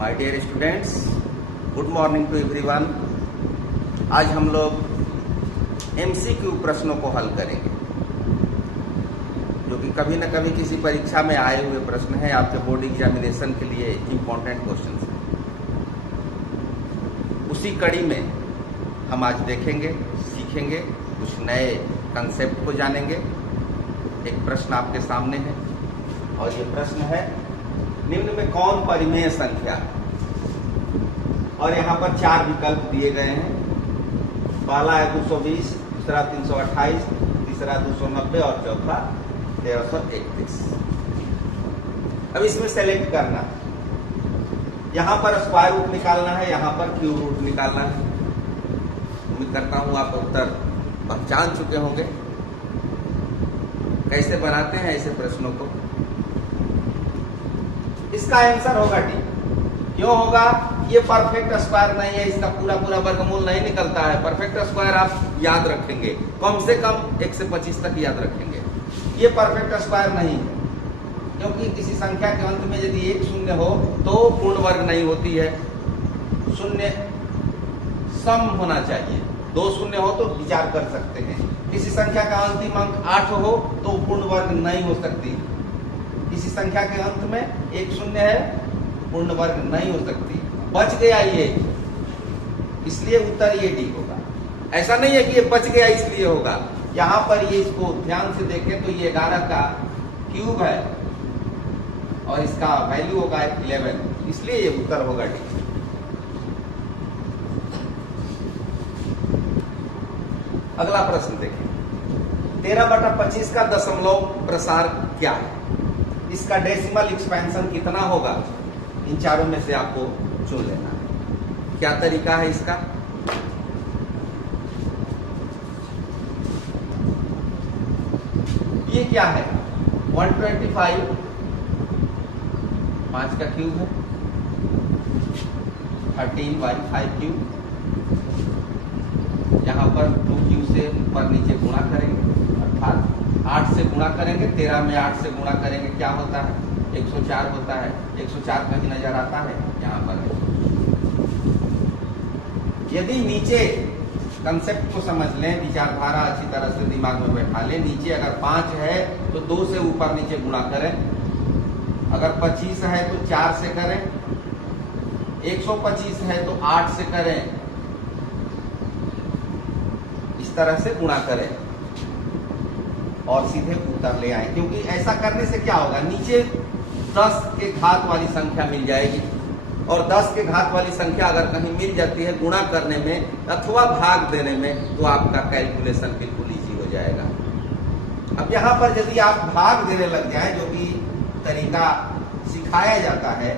My dear students, good morning to everyone. आज हम लोग एमसीक्यू प्रश्नों को हल करेंगे, जो कि कभी न कभी किसी परीक्षा में आए हुए प्रश्न हैं, आपके बोर्ड एग्जामिनेशन के लिए इम्पोर्टेंट क्वेश्चन हैं। उसी कड़ी में हम आज देखेंगे, सीखेंगे, कुछ नए कंसेप्ट को जानेंगे। एक प्रश्न आपके सामने है और ये प्रश्न है, निम्न में कौन परिमेय संख्या है? और यहाँ पर 4 विकल्प दिए गए हैं। पहला है 220, दूसरा 328, तीसरा 290 और चौथा 1331। अब इसमें सेलेक्ट करना, यहाँ पर स्क्वायर रूट निकालना है, यहाँ पर क्यूब रूट निकालना है। उम्मीद करता हूँ आप उत्तर पहचान चुके होंगे। कैसे बनाते हैं ऐसे प्रश्नों को? इसका आंसर होगा डी। क्यों होगा? ये परफेक्ट स्क्वायर नहीं है, इसका पूरा वर्गमूल नहीं निकलता है। परफेक्ट स्क्वायर आप याद रखेंगे, कम से कम 1 से 25 तक याद रखेंगे। ये परफेक्ट स्क्वायर नहीं है, क्योंकि किसी संख्या के अंत में यदि 1 शून्य हो तो पूर्ण वर्ग नहीं होती है। शून्य सम होना चाहिए। 2 शून्य हो तो विचार कर सकते हैं। किसी संख्या का अंतिम अंक 8 हो तो पूर्ण वर्ग नहीं हो सकती। किसी संख्या के अंत में 1 शून्य है, पूर्ण वर्ग नहीं हो सकती। बच गया ये, इसलिए उत्तर ये डी होगा। ऐसा नहीं है कि ये बच गया इसलिए होगा। यहाँ पर ये, इसको ध्यान से देखें तो ये 11 का क्यूब है और इसका वैल्यू होगा 11, इसलिए ये उत्तर होगा डी। अगला प्रश्न देखें, 13/25 का दशमलव प्रसार क्या है? इसका डेसिमल एक्सपेंशन कितना होगा? इन चारों में से आपको चुन लेना है। क्या तरीका है इसका? ये क्या है? 125, 5 का क्यूब है, 13/5 क्यूब। यहाँ पर 2 क्यूब से ऊपर नीचे गुणा करेंगे, अर्थात 8 से गुणा करेंगे। 13 में 8 से गुणा करेंगे, क्या होता है? 104 होता है। 104 कहीं नजर आता है? यहाँ पर है। यदि नीचे कंसेप्ट को समझ लें, विचारधारा अच्छी तरह से दिमाग में बैठा लें। नीचे अगर 5 है तो 2 से ऊपर नीचे गुणा करें। अगर 25 है तो 4 से करें। 125 है तो 8 से करें। इस तरह से गुणा करें और सीधे उत्तर ले आए। क्योंकि ऐसा करने से क्या होगा? नीचे 10 के घात वाली संख्या मिल जाएगी, और 10 के घात वाली संख्या अगर कहीं मिल जाती है गुणा करने में अथवा भाग देने में, तो आपका कैलकुलेशन बिल्कुल इजी हो जाएगा। अब यहाँ पर यदि आप भाग देने लग जाए, जो कि तरीका सिखाया जाता है,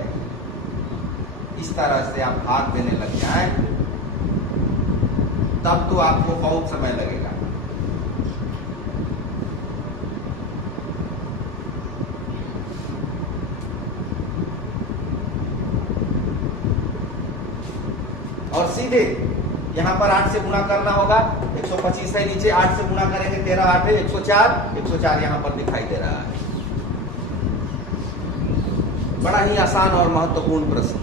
इस तरह से आप भाग देने लग जाए, तब तो आपको बहुत समय लगेगा। और सीधे यहाँ पर 8 से गुणा करना होगा। 125 है नीचे, 8 से गुणा करेंगे, 13 8 है 104। 104 यहाँ पर दिखाई दे रहा है। बड़ा ही आसान और महत्वपूर्ण प्रश्न।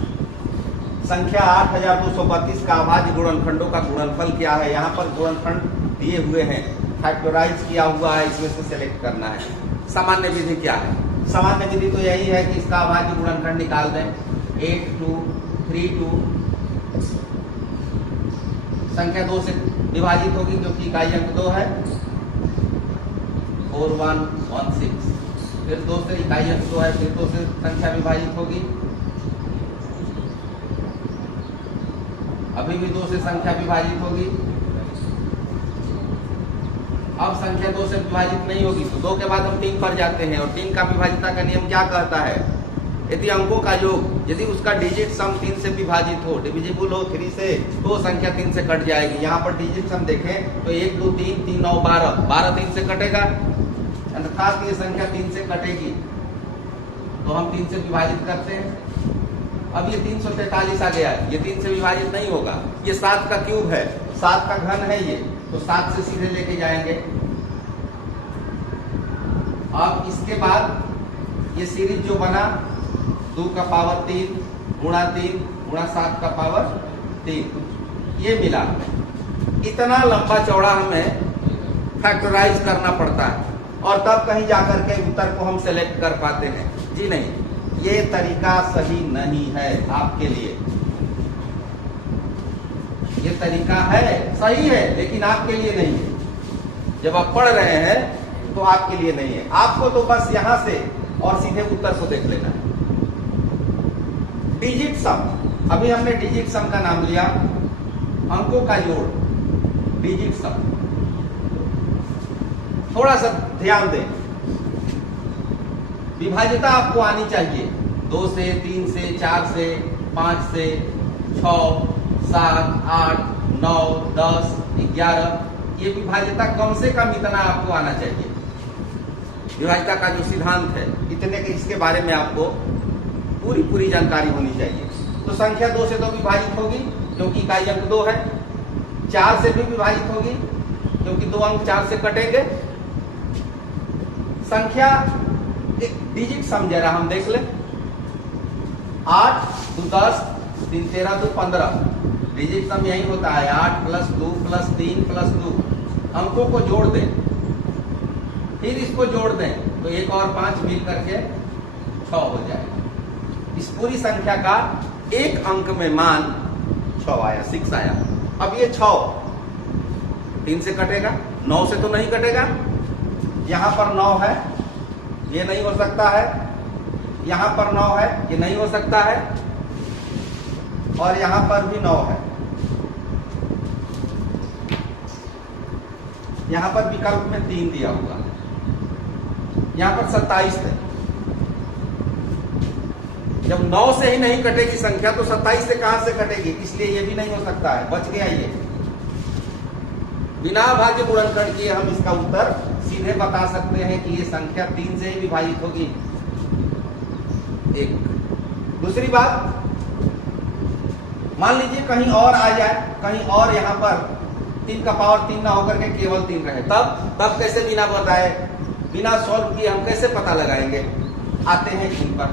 संख्या 8232 का अभाज्य गुणनखंडों का गुणनफल क्या है? यहाँ पर गुणनखंड दिए हुए हैं, फैक्टराइज किया हुआ है, इसमें से सेलेक्ट करना है। सामान्य विधि क्या है? सामान्य विधि तो यही है कि इसका अभाज्य गुणनखंड निकाल दें। 8232 संख्या 2 से विभाजित होगी, क्योंकि इकाई अंक 2 है। 4116, फिर 2 से इकाई अंक 2 है, फिर 2 से संख्या विभाजित होगी। अभी भी 2 से संख्या विभाजित होगी। अब संख्या 2 से विभाजित नहीं होगी तो 2 के बाद हम 3 पर जाते हैं, और 3 का विभाजिता का नियम क्या कहता है? यदि अंकों का योग, यदि उसका डिजिट सम 3 से विभाजित हो, डिविजिबल हो 3 से, तो संख्या 3 से कट जाएगी। यहाँ पर डिजिट सम देखें तो 1 2 3 3 9 12, 12 3 से कटेगा, अर्थात ये संख्या 3 से कटेगी। तो हम 3 से विभाजित करते हैं। अब ये 343 आ गया, ये 3 से विभाजित नहीं होगा। ये 7 का क्यूब है, 7 का घन है ये, तो 7 से सीधे लेके जाएंगे। अब इसके बाद ये सीरीज जो बना 2 का पावर 3 गुणा 3 गुणा 7 का पावर 3, ये मिला हमें। इतना लंबा चौड़ा हमें फैक्टराइज करना पड़ता है और तब कहीं जाकर के उत्तर को हम सेलेक्ट कर पाते हैं। जी नहीं, ये तरीका सही नहीं है आपके लिए। ये तरीका है, सही है, लेकिन आपके लिए नहीं है। जब आप पढ़ रहे हैं तो आपके लिए नहीं है। आपको तो बस यहां से और सीधे उत्तर को देख लेना है। डिजिट सम, अभी हमने डिजिट सम का नाम लिया, अंकों का जोड़, डिजिट सम। थोड़ा सा ध्यान दें, विभाज्यता आपको आनी चाहिए 2 से, 3 से, 4 से, 5 से, 6, 7, 8, 9, 10, 11, ये विभाज्यता कम से कम इतना आपको आना चाहिए। विभाज्यता का जो सिद्धांत है, इतने के इसके बारे में आपको पूरी जानकारी होनी चाहिए। तो संख्या 2 से तो विभाजित होगी क्योंकि इकाई अंक 2 है। 4 से भी विभाजित होगी क्योंकि 2 अंक 4 से कटेंगे। संख्या एक डिजिट सम जरा हम देख लें। 8 2 10 3 13 2 15, डिजिट सम यही होता है। 8 + 2 + 3 + 2, अंकों को जोड़ दें, फिर इसको जोड़ दें तो 1 और 5 मिल करके 6 हो जाएगा। इस पूरी संख्या का एक अंक में मान 6 आया, 6 आया। अब ये 6 3 से कटेगा, 9 से तो नहीं कटेगा। यहां पर 9 है, ये नहीं हो सकता है। यहां पर 9 है, ये नहीं हो सकता है। और यहां पर भी 9 है। यहां पर विकल्प में 3 दिया हुआ है। यहां पर 27 है। जब 9 से ही नहीं कटेगी संख्या तो 27 से कहां से कटेगी, इसलिए ये भी नहीं हो सकता है, बच गया ये। बिना अभाज्य गुणनखंड किए हम इसका उत्तर सीधे बता सकते हैं कि ये संख्या 3 से ही विभाजित होगी। एक दूसरी बात, मान लीजिए कहीं और आ जाए, कहीं और यहां पर 3 का पावर 3 ना होकर के केवल 3 रहे, तब कैसे बिना बताए, बिना सॉल्व किए हम कैसे पता लगाएंगे? आते हैं इन पर।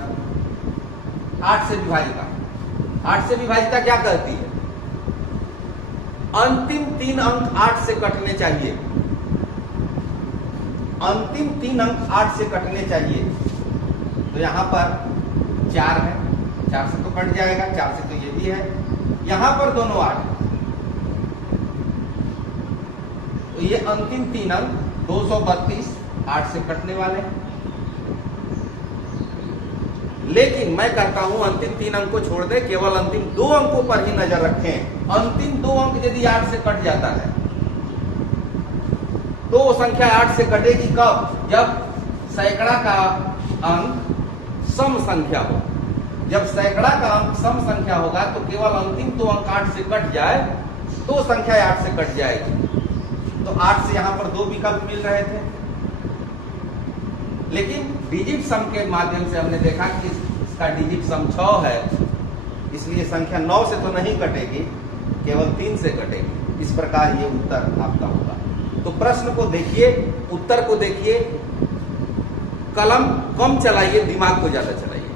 8 से विभाजिता, 8 से विभाजिता क्या कहती है? अंतिम 3 अंक 8 से कटने चाहिए। अंतिम 3 अंक 8 से कटने चाहिए। तो यहां पर 4 है, 4 से तो कट जाएगा, 4 से तो ये भी है। यहां पर दोनों 8, तो ये अंतिम 3 अंक 232 8 से कटने वाले हैं। लेकिन मैं कहता हूं अंतिम 3 अंक को छोड़ दे, केवल अंतिम 2 अंकों पर ही नजर रखें। अंतिम 2 अंक यदि 8 से कट जाता है तो वो संख्या 8 से कटेगी कब? जब सैकड़ा का अंक सम संख्या हो। जब सैकड़ा का अंक सम संख्या होगा तो केवल अंतिम 2 अंक 8 से कट जाए तो संख्या 8 से कट जाएगी। तो 8 से यहां पर 2 विकल्प मिल रहे थे, लेकिन डिजिट सम के माध्यम से हमने देखा कि इसका डिजिट सम 6 है, इसलिए संख्या 9 से तो नहीं कटेगी, केवल 3 से कटेगी। इस प्रकार ये उत्तर आपका होगा। तो प्रश्न को देखिए, उत्तर को देखिए, कलम कम चलाइए, दिमाग को ज्यादा चलाइए।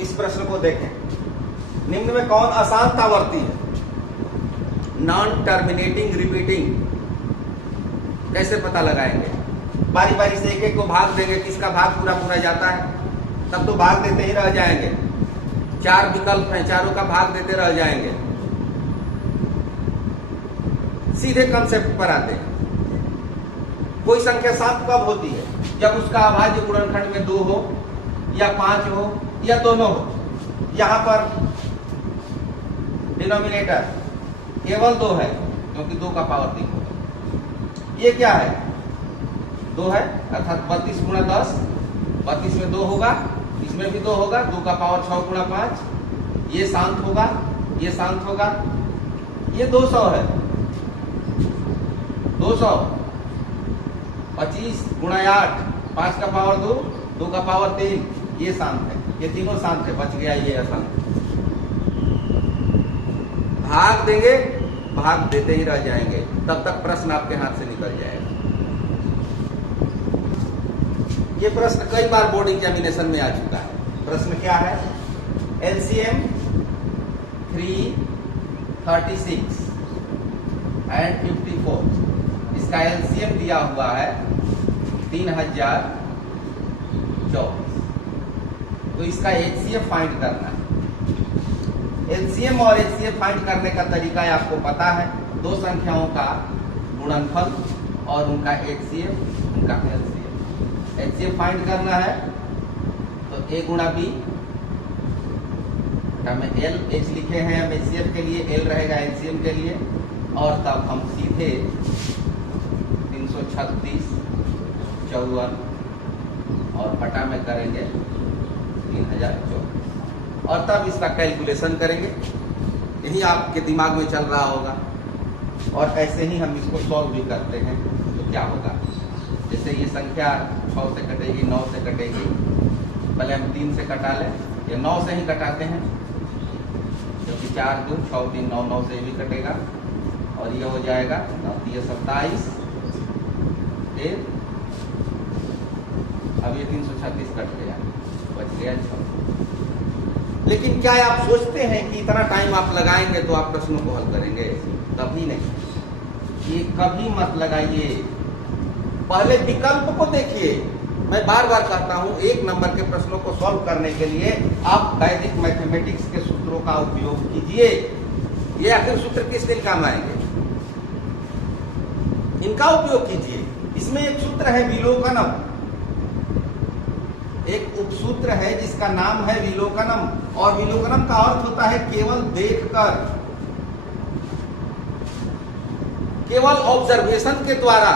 इस प्रश्न को देखें, निम्न में कौन अशांतावर्ती है? Non terminating repeating. कैसे पता लगाएंगे? बारी बारी से एक-एक को भाग देंगे, किसका भाग पूरा जाता है, तब तो भाग देते ही रह जाएंगे। 4 विकल्प हैं, चारों का भाग देते रह जाएंगे। सीधे कंसेप्ट पर आते हैं। कोई संख्या शांत कब होती है? जब उसका अभाज्य गुणनखंड में 2 हो या 5 हो या दोनों हो। यहां पर डिनोमिनेटर केवल 2 है क्योंकि 2 का पावर 3 होगा। ये क्या है? 2 है, अर्थात 32 गुणा 10, 32 में 2 होगा, इसमें भी 2 होगा, 2 का पावर 6 गुणा 5, ये शांत होगा, ये शांत होगा। ये 200 है, 200, 25 गुणा 8, 5 का पावर 2, 2 का पावर 3, ये शांत है। ये तीनों शांत है, बच गया ये अशांत। भाग देंगे, भाग देते ही रह जाएंगे, तब तक प्रश्न आपके हाथ से निकल जाएगा। ये प्रश्न कई बार बोर्ड एग्जामिनेशन में आ चुका है। प्रश्न क्या है? एलसीएम 336 एंड 54, इसका एलसीएम दिया हुआ है 3024, तो इसका एचसीएफ फाइंड करना है। एलसीएम और एचसीएफ फाइंड करने का तरीका है, आपको पता है, दो संख्याओं का गुणनफल और उनका एचसीएफ, उनका एलसीएम। एचसीएफ फाइंड करना है तो ए गुणा बी, हमें एल एच लिखे हैं हम एचसीएफ के लिए, एल रहेगा एलसीएम के लिए, और तब हम सीधे 336 54 और बटा में करेंगे 3024, और तब इसका कैलकुलेशन करेंगे। यही आपके दिमाग में चल रहा होगा, और ऐसे ही हम इसको सॉल्व भी करते हैं। तो क्या होगा, जैसे ये संख्या 6 से कटेगी, 9 से कटेगी, पहले हम 3 से कटा लें, या 9 से ही कटाते हैं, क्योंकि 4 2 6 3 9, 9 से भी कटेगा, और ये हो जाएगा 27, अब ये 336 कट गया, बच गया 6। लेकिन क्या आप सोचते हैं कि इतना टाइम आप लगाएंगे तो आप प्रश्नों को हल करेंगे? कभी नहीं, ये कभी मत लगाइए। पहले विकल्प को देखिए। मैं बार बार कहता हूं, एक नंबर के प्रश्नों को सॉल्व करने के लिए आप वैदिक मैथमेटिक्स के सूत्रों का उपयोग कीजिए। ये आखिर सूत्र किस दिन काम आएंगे? इनका उपयोग कीजिए। इसमें एक सूत्र है विलोकनम, एक उपसूत्र है जिसका नाम है विलोकनम, और विलोकनम का अर्थ होता है केवल देखकर, केवल ऑब्जर्वेशन के द्वारा,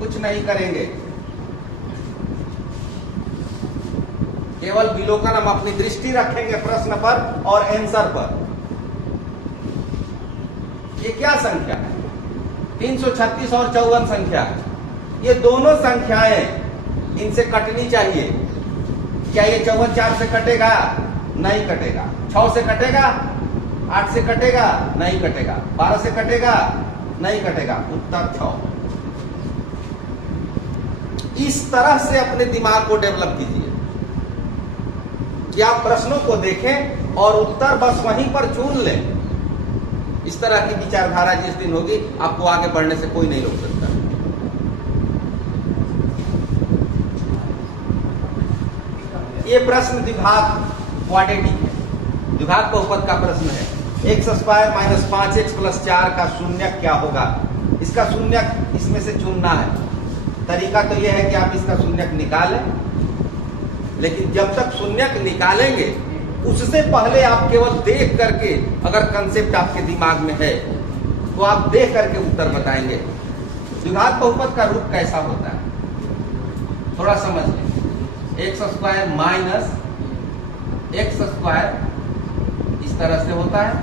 कुछ नहीं करेंगे, केवल विलोकनम, अपनी दृष्टि रखेंगे प्रश्न पर और आंसर पर। ये क्या संख्या है? 336 और 54 संख्या है। ये दोनों संख्याएं इनसे कटनी चाहिए। क्या ये 54 4 से कटेगा? नहीं कटेगा। 6 से कटेगा? 8 से कटेगा? नहीं कटेगा। 12 से कटेगा? नहीं कटेगा। उत्तर 6। इस तरह से अपने दिमाग को डेवलप कीजिए कि आप प्रश्नों को देखें और उत्तर बस वहीं पर चुन लें। इस तरह की विचारधारा जिस दिन होगी, आपको आगे बढ़ने से कोई नहीं रोक सकता। ये प्रश्न द्विघात क्वाड्रेटिक है, द्विघात बहुपद का प्रश्न है। x² - 5x + 4 का शून्यक क्या होगा? इसका शून्यक इसमें से चुनना है। तरीका तो यह है कि आप इसका शून्यक निकालें, लेकिन जब तक शून्यक निकालेंगे उससे पहले आप केवल देख करके, अगर कंसेप्ट आपके दिमाग में है तो आप देख करके उत्तर बताएंगे। द्विघात बहुपद का रूप कैसा होता है थोड़ा समझ लें। x² - x² इस तरह से होता है,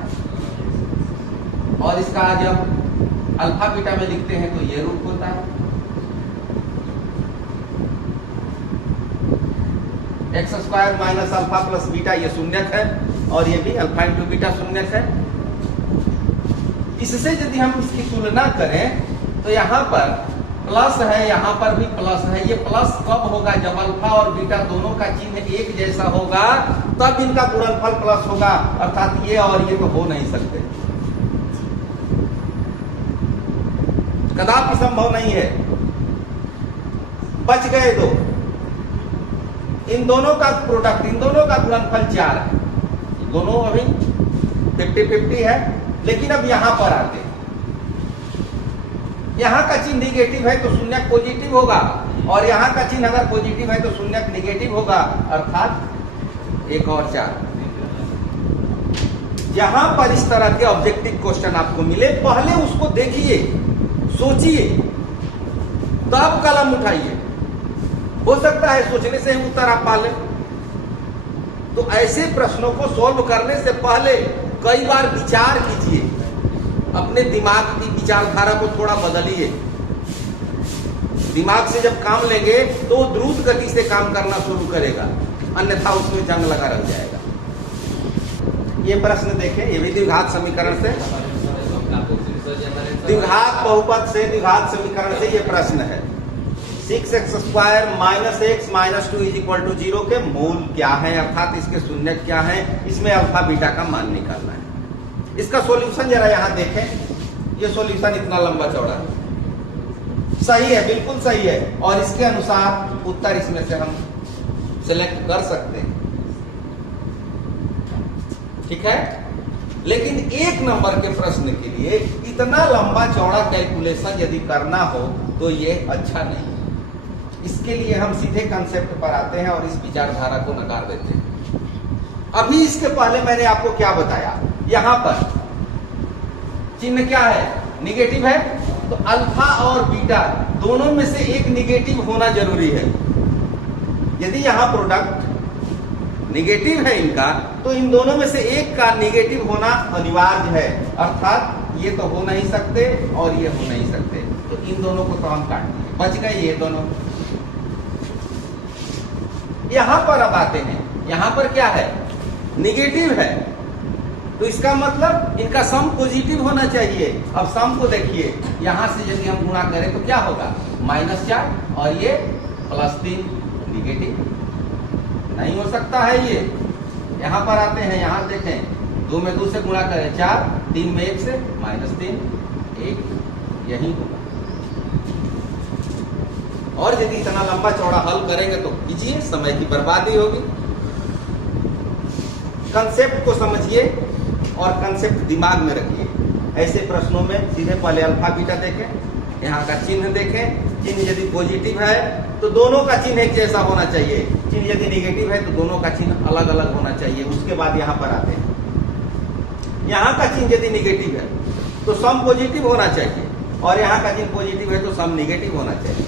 और इसका जब अल्फा बीटा में लिखते हैं तो ये रूप होता है। x² - अल्फा प्लस बीटा ये शून्यक है, और ये भी अल्फा इंटू बीटा शून्यक है। इससे यदि हम इसकी तुलना करें तो यहाँ पर प्लस है, यहाँ पर भी प्लस है। ये प्लस कब होगा? जब अल्फा और बीटा दोनों का चिन्ह एक जैसा होगा, तब इनका गुणनफल प्लस होगा, अर्थात ये और ये तो हो नहीं सकते, कदापि संभव नहीं है। बच गए दो, इन दोनों का प्रोडक्ट, इन दोनों का गुणनफल 4 है। दोनों अभी 50-50 है, लेकिन अब यहां पर आते हैं। यहां का चिन्ह निगेटिव है तो शून्यक पॉजिटिव होगा, और यहां का चिन्ह अगर पॉजिटिव है तो शून्यक निगेटिव होगा, अर्थात 1 और 4। जहां पर इस तरह के ऑब्जेक्टिव क्वेश्चन आपको मिले, पहले उसको देखिए, सोचिए, तब कलम उठाइए। हो सकता है सोचने से ही उत्तर आप पा लें। तो ऐसे प्रश्नों को सॉल्व करने से पहले कई बार विचार कीजिए, अपने दिमाग की विचारधारा को थोड़ा बदलिए। दिमाग से जब काम लेंगे तो द्रुत गति से काम करना शुरू करेगा, अन्यथा उसमें जंग लगा रह जाएगा। ये प्रश्न देखें, ये भी द्विघात समीकरण से, द्विघात बहुपद से, द्विघात समीकरण से ये प्रश्न है। 6x² minus x minus 2 is equal to 0 के मूल क्या है, अर्थात इसके शून्य क्या है, इसमें अल्फा बीटा का मान निकालना है। इसका सॉल्यूशन जरा यहां देखें। ये सॉल्यूशन इतना लंबा चौड़ा है, सही है, बिल्कुल सही है, और इसके अनुसार उत्तर इसमें से हम सिलेक्ट कर सकते हैं। ठीक है, लेकिन एक नंबर के प्रश्न के लिए इतना लंबा चौड़ा कैलकुलेशन यदि करना हो तो ये अच्छा नहीं है। इसके लिए हम सीधे कंसेप्ट पर आते हैं और इस विचारधारा को नकार देते हैं। अभी इसके पहले मैंने आपको क्या बताया, यहां पर चिन्ह क्या है, निगेटिव है, तो अल्फा और बीटा दोनों में से एक निगेटिव होना जरूरी है। यदि यहां प्रोडक्ट निगेटिव है इनका, तो इन दोनों में से एक का निगेटिव होना अनिवार्य है, अर्थात ये तो हो नहीं सकते और ये हो नहीं सकते, तो इन दोनों को तो हम काट दिए, बच गए ये दोनों। यहां पर अब आते हैं, यहां पर क्या है, निगेटिव है, तो इसका मतलब इनका सम पॉजिटिव होना चाहिए। अब सम को देखिए, यहां से यदि हम गुणा करें तो क्या होगा, -4 और ये +3 निगेटिव नहीं हो सकता है ये। यहां पर आते हैं, यहां देखें, 2 में 2 से गुणा करें 4, 3 में 1 से -3, 1 यही होगा। और यदि इतना लंबा चौड़ा हल करेंगे तो कीजिए, समय की बर्बादी होगी। कंसेप्ट को समझिए और कंसेप्ट दिमाग में रखिए। ऐसे प्रश्नों में सीधे पहले अल्फा बीटा देखें, यहाँ का चिन्ह देखें। चिन्ह यदि पॉजिटिव है तो दोनों का चिन्ह एक जैसा होना चाहिए, चिन्ह यदि नेगेटिव है तो दोनों का चिन्ह अलग अलग होना चाहिए। उसके बाद यहाँ पर आते हैं, यहाँ का चिन्ह यदि नेगेटिव है तो सम पॉजिटिव होना चाहिए, और यहाँ का चिन्ह पॉजिटिव है तो सम नेगेटिव होना चाहिए।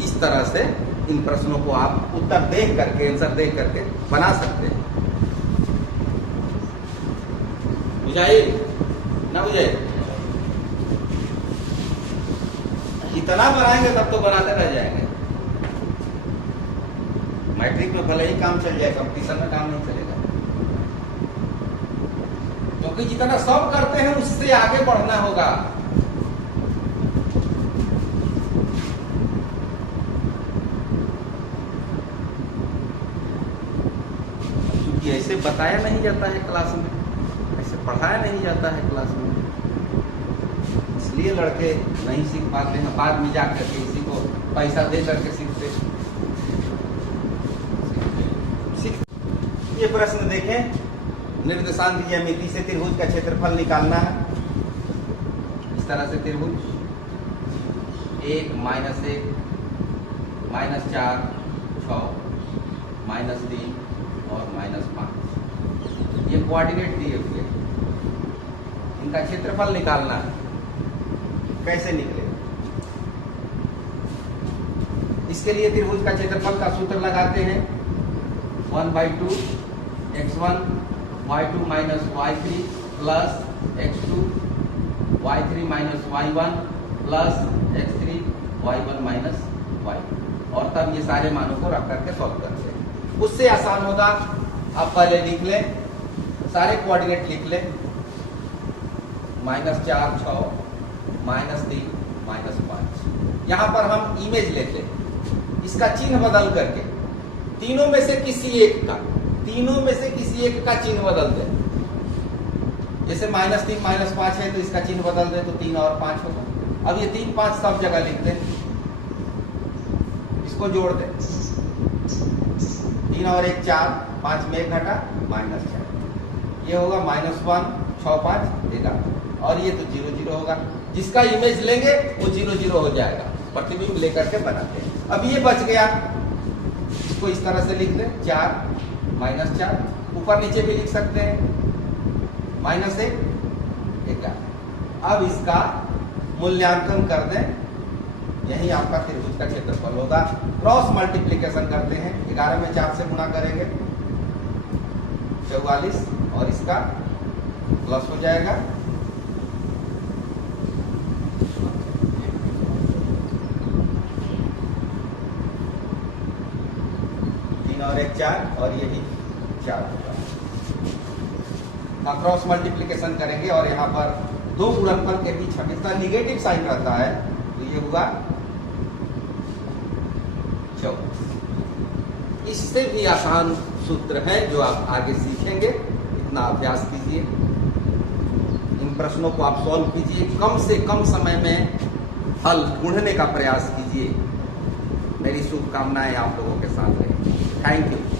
इस तरह से इन प्रश्नों को आप उत्तर देख करके, आंसर देख करके बना सकते हैं। बुझाइए ना, बुझे इतना बनाएंगे तब तो बनाते रह जाएंगे। मैट्रिक में भले ही काम चल जाए, कंपटीशन में काम नहीं चलेगा, क्योंकि जितना सब करते हैं उससे आगे बढ़ना होगा। क्योंकि ऐसे बताया नहीं जाता है क्लास में, ऐसे पढ़ाया नहीं जाता है क्लास में, इसलिए लड़के नहीं सीख पाते हैं। बाद में जाकर के इसी को पैसा दे करके सीखते। ये प्रश्न देखें, निर्देशांक ज्यामिति से त्रिभुज का क्षेत्रफल निकालना है। इस तरह से त्रिभुज 1 -1 -4 6 -3 और -5, ये कोऑर्डिनेट दिए हुए, इनका क्षेत्रफल निकालना है। कैसे निकले, इसके लिए त्रिभुज का क्षेत्रफल का सूत्र लगाते हैं, 1/2 x1 y2 minus y3 plus x2 y3 minus y1 plus x3 y1 minus y2, और तब ये सारे मानों को रख करके सॉल्व करते हैं। उससे आसान होगा, आप पहले लिख लें, सारे कोऑर्डिनेट लिख लें, -4 6 -3 -5। यहां पर हम इमेज लेते हैं, इसका चिन्ह बदल करके तीनों में से किसी एक का चिन्ह बदल दें। जैसे -3 -5 है तो इसका चिन्ह बदल दें तो 3 और 5 होगा। अब ये 3 5 सब जगह लिख दें, इसको जोड़ दें, 3 और 1 4, 5 में 1 घटा -4, ये होगा -1 6 5 11, और ये तो 0 0 होगा। जिसका इमेज लेंगे वो 0 0 हो जाएगा, प्रतिबिंब लेकर के बनाते हैं। अब ये बच गया, इसको इस तरह से लिख दें, 4 -4, ऊपर नीचे भी लिख सकते हैं, -1 11। अब इसका मूल्यांकन कर दें, यही आपका त्रिभुज का क्षेत्रफल होगा। क्रॉस मल्टीप्लिकेशन करते हैं, 11 में 4 से गुणा करेंगे 44, और इसका प्लस हो जाएगा 3 और 1 4, और ये भी 4 होगा। क्रॉस मल्टीप्लिकेशन करेंगे और यहाँ पर दो गुणनफल के बीच हमेशा निगेटिव साइन रहता है, तो ये हुआ 24। इससे भी आसान सूत्र है जो आप आगे सीखेंगे। इतना अभ्यास कीजिए, इन प्रश्नों को आप सॉल्व कीजिए, कम से कम समय में हल ढूंढने का प्रयास कीजिए। मेरी शुभकामनाएं आप लोगों के साथ रही। Thank you.